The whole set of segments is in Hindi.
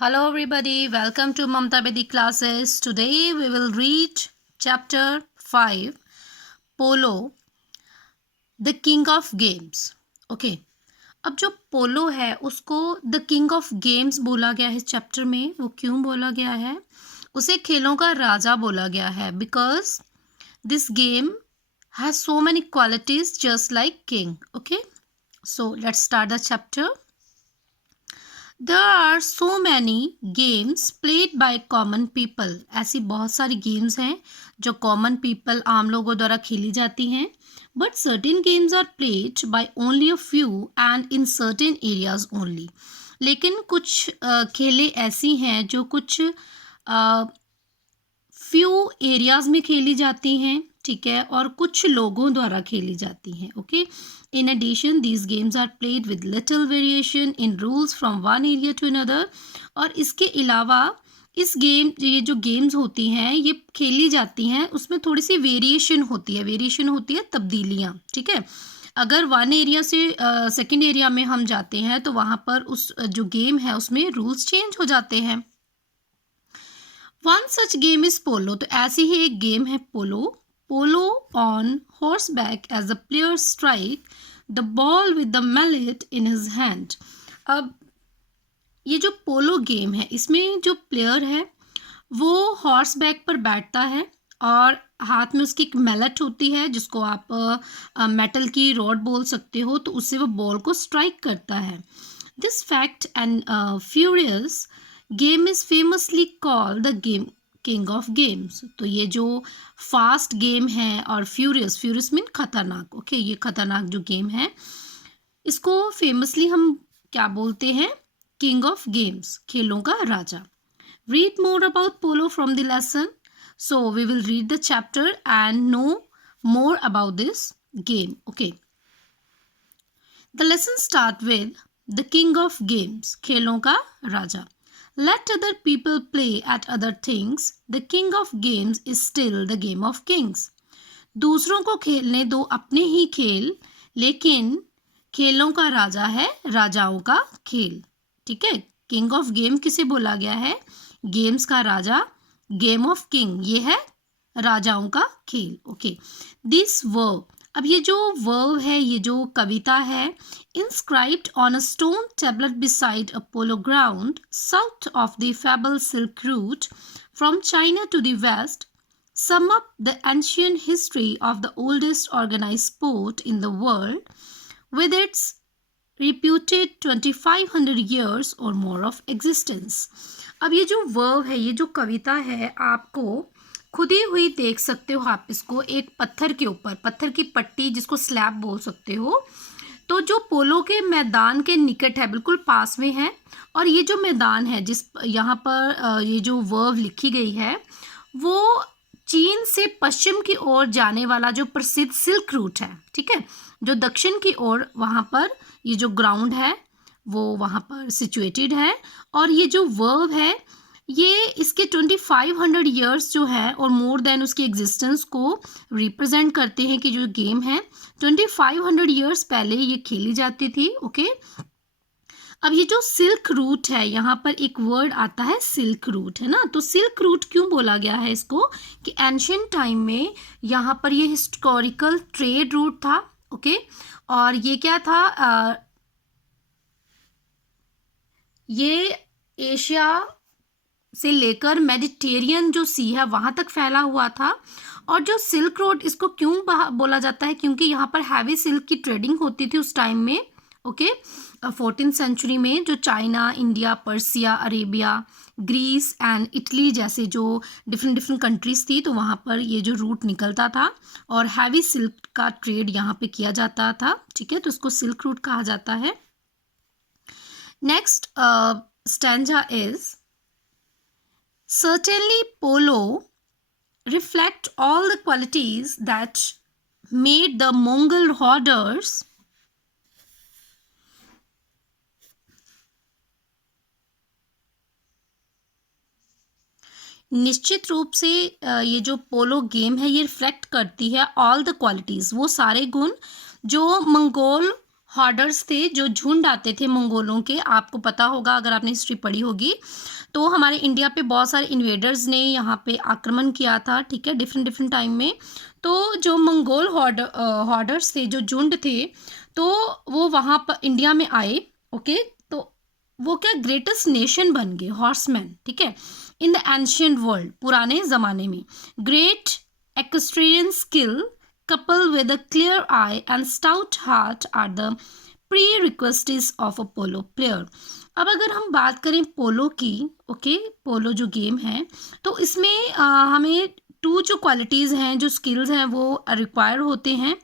Hello everybody, welcome to Mamta Bedi classes. Today we will read chapter 5 Polo, the King of Games. Okay. अब जो पोलो है उसको द किंग ऑफ गेम्स बोला गया है इस चैप्टर में. वो क्यों बोला गया है? उसे खेलों का राजा बोला गया है because this game has so many qualities just like king. Okay, so let's start the chapter. There are so many games played by common people. ऐसी बहुत सारी गेम्स हैं जो कॉमन पीपल आम लोगों द्वारा खेली जाती हैं. But certain games are played by only a few and in certain areas only. लेकिन कुछ खेलें ऐसी हैं जो कुछ फ्यू एरियाज में खेली जाती हैं, ठीक है, और कुछ लोगों द्वारा खेली जाती हैं. Okay, in addition these games are played with little variation in rules from one area to another. और इसके अलावा ये जो गेम्स होती हैं ये खेली जाती हैं, उसमें थोड़ी सी वेरिएशन होती है तब्दीलियाँ. ठीक है, अगर वन एरिया से सेकेंड एरिया में हम जाते हैं तो वहाँ पर उस जो गेम है उसमें रूल्स चेंज हो जाते हैं. One such game is polo. तो ऐसी ही एक गेम है polo. Polo on horse back as the player strike the ball with the mallet in his hand. अब ये जो पोलो गेम है इसमें जो प्लेयर है वो हॉर्स बैक पर बैठता है और हाथ में उसकी एक मैलेट होती है जिसको आप मेटल की रॉड बोल सकते हो, तो उससे वो बॉल को स्ट्राइक करता है. This fact and furious game is famously called the game king of games. तो ये जो फास्ट गेम है और फ्यूरियस मीन खतरनाक. ओके, ये खतरनाक जो गेम है इसको फेमसली हम क्या बोलते हैं? किंग ऑफ गेम्स, खेलों का राजा. Read more about polo from the lesson. So we will read the chapter and know more about this game. Okay, the lesson start with the king of games, खेलों का राजा. Let other people play at other things. The king of games is still the game of kings. दूसरों को खेलने दो अपने ही खेल, लेकिन खेलों का राजा है राजाओं का खेल. ठीक है, किंग ऑफ गेम किसे बोला गया है? गेम्स का राजा. गेम ऑफ किंग ये है राजाओं का खेल. Okay, this verb. अब ये जो वर्ब है, ये जो कविता है, inscribed on a stone tablet beside a polo ground south of the fabled Silk Route from China to the west, sum up the ancient history of the oldest organized sport in the world with its reputed 2500 years or more of existence. अब ये जो वर्ब है, ये जो कविता है, आपको खुदी हुई देख सकते हो आप इसको एक पत्थर के ऊपर, पत्थर की पट्टी जिसको स्लैब बोल सकते हो, तो जो पोलो के मैदान के निकट है, बिल्कुल पास में है. और ये जो मैदान है जिस यहाँ पर ये जो वर्ब लिखी गई है वो चीन से पश्चिम की ओर जाने वाला जो प्रसिद्ध सिल्क रूट है, ठीक है, जो दक्षिण की ओर वहाँ पर ये जो ग्राउंड है वो वहाँ पर सिचुएटेड है. और ये जो वर्ब है ये इसके 2500 ईयर्स जो है और मोर देन उसकी एग्जिस्टेंस को रिप्रेजेंट करते हैं कि जो गेम है 2500 ईयर्स पहले ये खेली जाती थी. ओके, अब ये जो सिल्क रूट है, यहाँ पर एक वर्ड आता है सिल्क रूट, है ना. तो सिल्क रूट क्यों बोला गया है इसको? कि एंशियंट टाइम में यहाँ पर ये हिस्टोरिकल ट्रेड रूट था. ओके, और ये क्या था? ये एशिया से लेकर मेडिटेरियन जो सी है वहाँ तक फैला हुआ था. और जो सिल्क रोड इसको क्यों बोला जाता है? क्योंकि यहाँ पर हैवी सिल्क की ट्रेडिंग होती थी उस टाइम में. ओके, 14th सेंचुरी में जो China, India, Persia, Arabia, Greece and Italy जैसे जो डिफरेंट कंट्रीज थी, तो वहाँ पर ये जो रूट निकलता था और हैवी सिल्क का ट्रेड यहाँ पे किया जाता था. ठीक है, तो इसको सिल्क रूट कहा जाता है. Next stanza is certainly polo reflect all the qualities that made the Mongol hordes निश्चित रूप से ये जो पोलो गेम है ये रिफ्लेक्ट करती है ऑल द क्वालिटीज़, वो सारे गुण जो मंगोल हॉर्डर्स थे, जो झुंड आते थे मंगोलों के। आपको पता होगा अगर आपने हिस्ट्री पढ़ी होगी, तो हमारे इंडिया पे बहुत सारे इन्वेडर्स ने यहाँ पे आक्रमण किया था, ठीक है, डिफरेंट डिफरेंट टाइम में। तो जो मंगोल हॉर्डर्स थे, जो झुंड थे, तो वो वहाँ पर इंडिया में आए, ओके। तो वो क्या ग्रेटेस्ट नेशन बन गए, हॉर्समैन, ठीक है, इन द एंशियंट वर्ल्ड, पुराने ज़माने में। Great equestrian skill coupled with a clear eye and stout heart are the prerequisites of a polo player. अब अगर हम बात करें पोलो की, ओके, पोलो जो गेम है, तो इसमें हमें टू जो क्वालिटीज़ हैं, जो स्किल्स हैं, वो रिक्वायर होते हैं।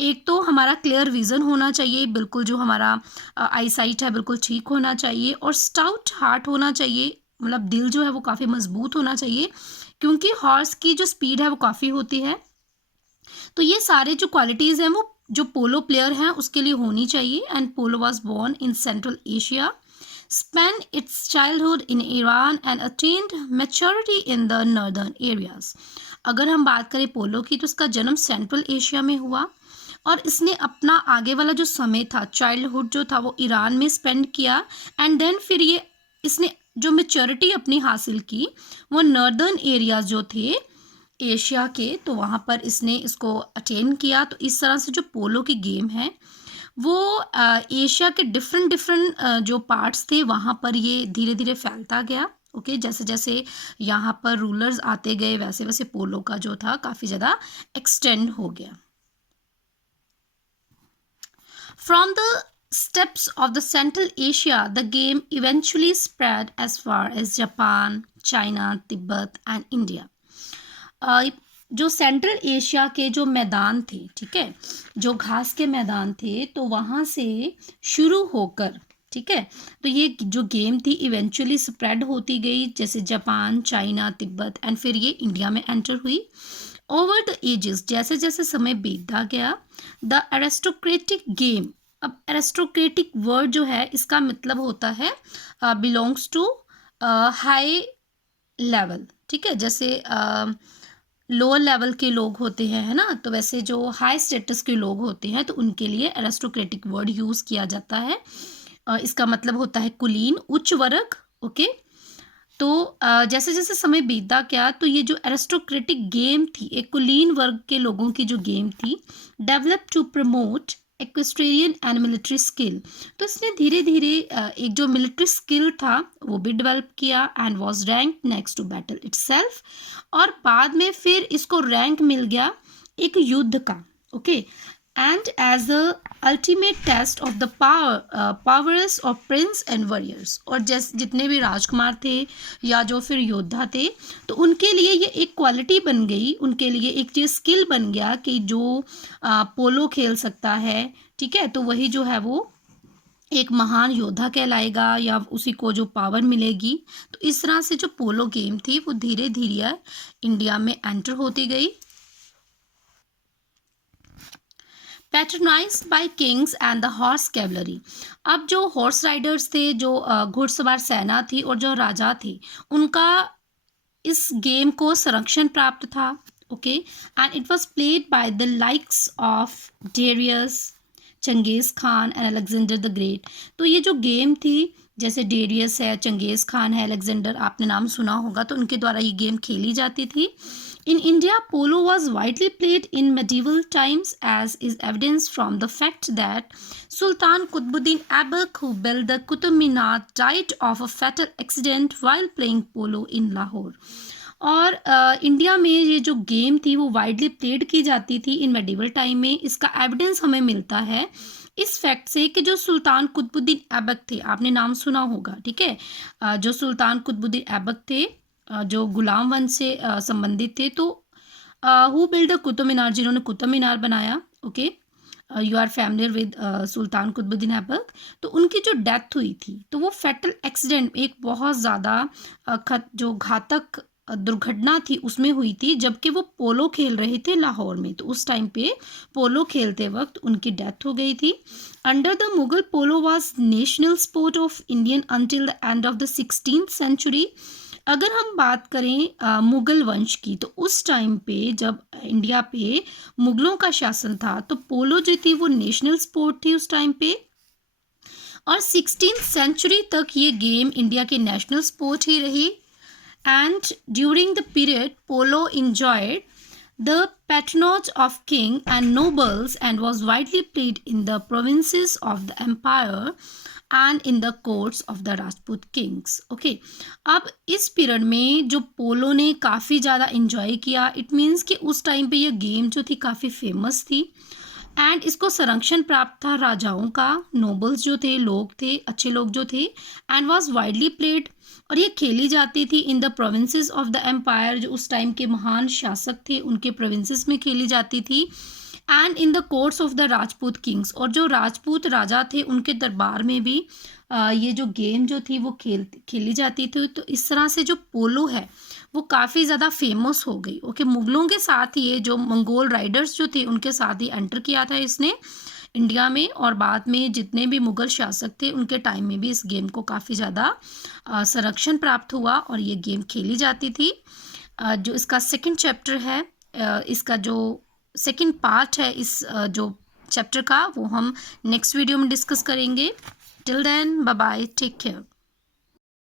एक तो हमारा क्लियर विजन होना चाहिए, बिल्कुल जो हमारा आई साइट है बिल्कुल ठीक होना चाहिए, और स्टाउट हार्ट होना चाहिए, मतलब दिल जो है वो काफ़ी मजबूत होना चाहिए, क्योंकि हॉर्स की जो स्पीड है वो काफ़ी होती है। तो ये सारे जो क्वालिटीज़ हैं वो जो पोलो प्लेयर हैं उसके लिए होनी चाहिए। And polo was born in central Asia, spent its childhood in Iran and attained maturity in the northern areas. अगर हम बात करें पोलो की, तो इसका जन्म सेंट्रल एशिया में हुआ, और इसने अपना आगे वाला जो समय था, चाइल्डहुड जो था, वो ईरान में स्पेंड किया। एंड देन फिर ये इसने जो मेच्योरिटी अपनी हासिल की वो नॉर्दर्न एरियाज जो थे एशिया के, तो वहाँ पर इसने इसको अटेन किया। तो इस तरह से जो पोलो की गेम है वो एशिया के डिफरेंट डिफरेंट जो पार्ट्स थे वहाँ पर ये धीरे धीरे फैलता गया, ओके। जैसे जैसे यहाँ पर रूलर्स आते गए वैसे वैसे पोलो का जो था काफ़ी ज़्यादा एक्सटेंड हो गया। From the steppes of the Central Asia, the game eventually spread as far as Japan, China, Tibet and India. जो सेंट्रल एशिया के जो मैदान थे, ठीक है, जो घास के मैदान थे, तो वहाँ से शुरू होकर, ठीक है, तो ये जो गेम थी इवेंचुअली स्प्रेड होती गई, जैसे जापान, चाइना, तिब्बत, एंड फिर ये इंडिया में एंटर हुई। ओवर द एजेस, जैसे जैसे समय बीतता गया, द एरिस्टोक्रेटिक गेम, अब एरिस्टोक्रेटिक वर्ड जो है इसका मतलब होता है बिलोंग्स टू हाई लेवल, ठीक है, जैसे लोअर लेवल के लोग होते हैं, है ना, तो वैसे जो हाई स्टेटस के लोग होते हैं तो उनके लिए एरिस्टोक्रेटिक वर्ड यूज़ किया जाता है। इसका मतलब होता है कुलीन, उच्च वर्ग, ओके। तो जैसे जैसे समय बीतता गया, तो ये जो एरिस्टोक्रेटिक गेम थी, एक कुलीन वर्ग के लोगों की जो गेम थी, develop to promote equestrian and military skill, तो इसने धीरे धीरे एक जो मिलिट्री स्किल था वो भी डेवलप किया, and was rank next to battle itself, और बाद में फिर इसको रैंक मिल गया एक युद्ध का, okay. And as a ultimate test of the powers of prince and warriors, और जैसे जितने भी राजकुमार थे या जो फिर योद्धा थे, तो उनके लिए ये एक क्वालिटी बन गई, उनके लिए एक चीज़ स्किल बन गया कि जो पोलो खेल सकता है, ठीक है, तो वही जो है वो एक महान योद्धा कहलाएगा, या उसी को जो पावर मिलेगी। तो इस तरह से जो पोलो गेम थी वो धीरे धीरे इंडिया में एंटर होती गई। Patronized by kings and the horse cavalry, अब जो हॉर्स राइडर्स थे, जो घुड़सवार सेना थी, और जो राजा थे, उनका इस गेम को संरक्षण प्राप्त था, okay. And it was played by the likes of Darius, Changez Khan and Alexander the great. तो ये जो गेम थी, जैसे डेरियस है, चंगेज़ खान है, अलेक्जेंडर आपने नाम सुना होगा, तो उनके द्वारा ये गेम खेली जाती थी। In India, polo was widely played in medieval times, as is evidenced from the fact that Sultan Qutbuddin Aibak, who built the Qutub Minar, died of a fatal accident while playing polo in Lahore. और इंडिया में ये जो गेम थी वो वाइडली प्लेड की जाती थी इन मेडिवल टाइम में। इसका एविडेंस हमें मिलता है इस फैक्ट से कि जो सुल्तान कुतुबुद्दीन ऐबक थे, आपने नाम सुना होगा, ठीक है, जो सुल्तान कुतुबुद्दीन ऐबक थे, जो गुलाम वंश से संबंधित थे, तो who build the Qutub Minar, जिन्होंने कुतुब मीनार बनाया, okay, you are familiar with Sultan Qutubuddin Aibak, तो उनकी जो डेथ हुई थी, तो वो फैटल एक्सीडेंट, एक बहुत ज़्यादा जो घातक दुर्घटना थी उसमें हुई थी, जबकि वो पोलो खेल रहे थे लाहौर में। तो उस टाइम पे पोलो खेलते वक्त उनकी डेथ हो गई थी। Under the Mughal, polo was national sport of Indian until the end of the 16th century, अगर हम बात करें मुगल वंश की, तो उस टाइम पे जब इंडिया पे मुगलों का शासन था तो पोलो जो थी वो नेशनल स्पोर्ट थी उस टाइम पे, और 16th सेंचुरी तक ये गेम इंडिया के नेशनल स्पोर्ट ही रही। And during the period, polo enjoyed the patronage of king and nobles and was widely played in the provinces of the empire and in the courts of the Rajput kings. Okay, अब इस पीरियड में जो पोलो ने काफ़ी ज़्यादा इंजॉय किया, इट मीन्स कि उस टाइम पे ये गेम जो थी काफ़ी फेमस थी, एंड इसको संरक्षण प्राप्त था राजाओं का, नोबल्स जो थे, लोग थे, अच्छे लोग जो थे, एंड वॉज वाइडली प्लेड, और ये खेली जाती थी in the provinces of the empire, जो उस टाइम के महान शासक थे उनके प्रोविंसेस में खेली जाती थी, and in the courts of the Rajput Kings, और जो राजपूत राजा थे उनके दरबार में भी ये जो गेम जो थी वो खेली जाती थी। तो इस तरह से जो पोलो है वो काफ़ी ज़्यादा फेमस हो गई। ओके, मुगलों के साथ ये जो मंगोल राइडर्स जो थे उनके साथ ही एंटर किया था इसने इंडिया में, और बाद में जितने भी मुगल शासक थे उनके टाइम में भी इस गेम को काफ़ी ज़्यादा संरक्षण प्राप्त हुआ और ये गेम खेली जाती थी। जो इसका सेकंड चैप्टर है, इसका जो सेकंड पार्ट है इस जो चैप्टर का, वो हम नेक्स्ट वीडियो में डिस्कस करेंगे। Till then, bye bye, take care.